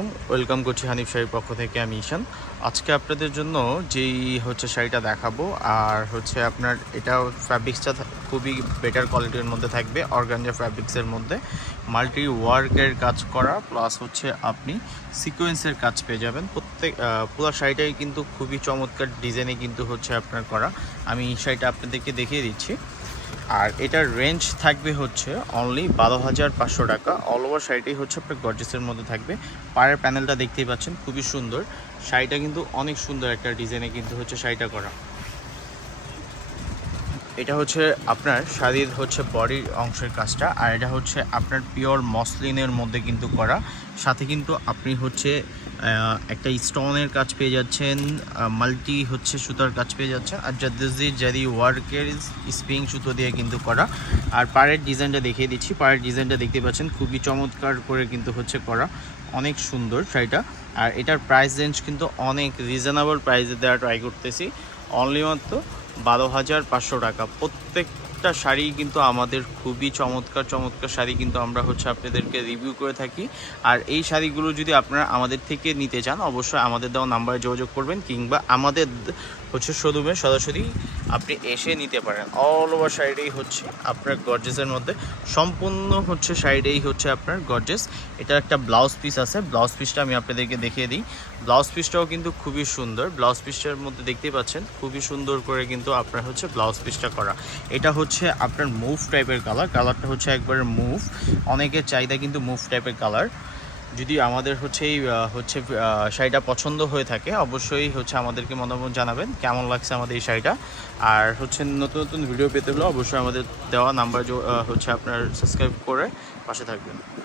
Welcome করছি হানিফ শাড়ির পক্ষ থেকে, আমি ঈশান। আজকে আপনাদের জন্য যেই হচ্ছে শাড়িটা দেখাবো, আর হচ্ছে আপনার এটা ফ্যাব্রিক্সটা খুবই বেটার কোয়ালিটির মধ্যে থাকবে অর্গানজা ফ্যাব্রিক্সের মধ্যে। মাল্টি ওয়ার্কের কাজ করা প্লাস হচ্ছে আপনি সিকোয়েন্সের কাজ পেয়ে যাবেন। প্রত্যেক পুরো শাড়িটাই কিন্তু খুবই চমৎকার ডিজাইনে কিন্তু হচ্ছে আপনার করা। আমি শাড়িটা আপনাদেরকে দেখিয়ে দিচ্ছি। আর এটার রেঞ্জ থাকবে হচ্ছে অনলি বারো হাজার পাঁচশো টাকা। অল ওভার শাড়িটাই হচ্ছে আপনার গর্জেসের মধ্যে থাকবে। পায়ের প্যানেলটা দেখতেই পাচ্ছেন, খুবই সুন্দর। শাড়িটা কিন্তু অনেক সুন্দর একটা ডিজাইনে কিন্তু হচ্ছে শাড়িটা করা। এটা হচ্ছে আপনার শাড়ির হচ্ছে বডির অংশের কাজটা, আর এটা হচ্ছে আপনার পিওর মসলিনের মধ্যে কিন্তু করা। সাথে কিন্তু আপনি হচ্ছে একটা স্টোনের কাজ পেয়ে যাচ্ছেন মাল্টি হচ্ছে সুতার কাজ পেয়ে যাচ্ছেন আর জাদি জারি ওয়ার্কের স্প্রিং সুতো দিয়ে কিন্তু করা। আর পাড়ের ডিজাইনটা দেখিয়ে দিচ্ছি, পাড়ের ডিজাইনটা দেখতে পাচ্ছেন, খুবই চমৎকার করে কিন্তু হচ্ছে করা, অনেক সুন্দর শাড়িটা। আর এটার প্রাইস রেঞ্জ কিন্তু অনেক রিজনেবল প্রাইসে দেওয়া ট্রাই করতেছি। অনলি মাত্র বারো হাজার পাঁচশো টাকা প্রত্যেকটা শাড়ি কিন্তু আমাদের খুবই চমৎকার চমৎকার শাড়ি কিন্তু আমরা হচ্ছে আপনাদেরকে রিভিউ করে থাকি। আর এই শাড়িগুলো যদি আপনারা আমাদের থেকে নিতে চান, অবশ্যই আমাদের দেওয়া নাম্বারে যোগাযোগ করবেন কিংবা আমাদের হচ্ছে শোরুমে সরাসরি আপনি এসে নিতে পারেন। অল ওভার শাড়িটাই হচ্ছে আপনার গর্জেসের মধ্যে। সম্পূর্ণ হচ্ছে শাড়িটাই হচ্ছে আপনার গর্জেস এটা একটা ব্লাউজ পিস আছে। ব্লাউজ পিসটা আমি আপনাদেরকে দেখিয়ে দিই। ব্লাউজ পিসটাও কিন্তু খুবই সুন্দর। ব্লাউজ পিসটার মধ্যে দেখতেই পাচ্ছেন, খুবই সুন্দর করে কিন্তু আপনার হচ্ছে ব্লাউজ পিসটা করা। এটা হচ্ছে আপনার মুভ টাইপের কালার কালারটা হচ্ছে একবারে মুভ অনেকের চাহিদা কিন্তু মুভ টাইপের কালার যদি আমাদের হচ্ছে এই হচ্ছে শাড়িটা পছন্দ হয়ে থাকে, অবশ্যই হচ্ছে আমাদেরকে মতামত জানাবেন, কেমন লাগছে আমাদের এই শাড়িটা। আর হচ্ছে নতুন নতুন ভিডিও পেতে হলে অবশ্যই আমাদের দেওয়া নাম্বার হচ্ছে আপনার সাবস্ক্রাইব করে পাশে থাকবেন।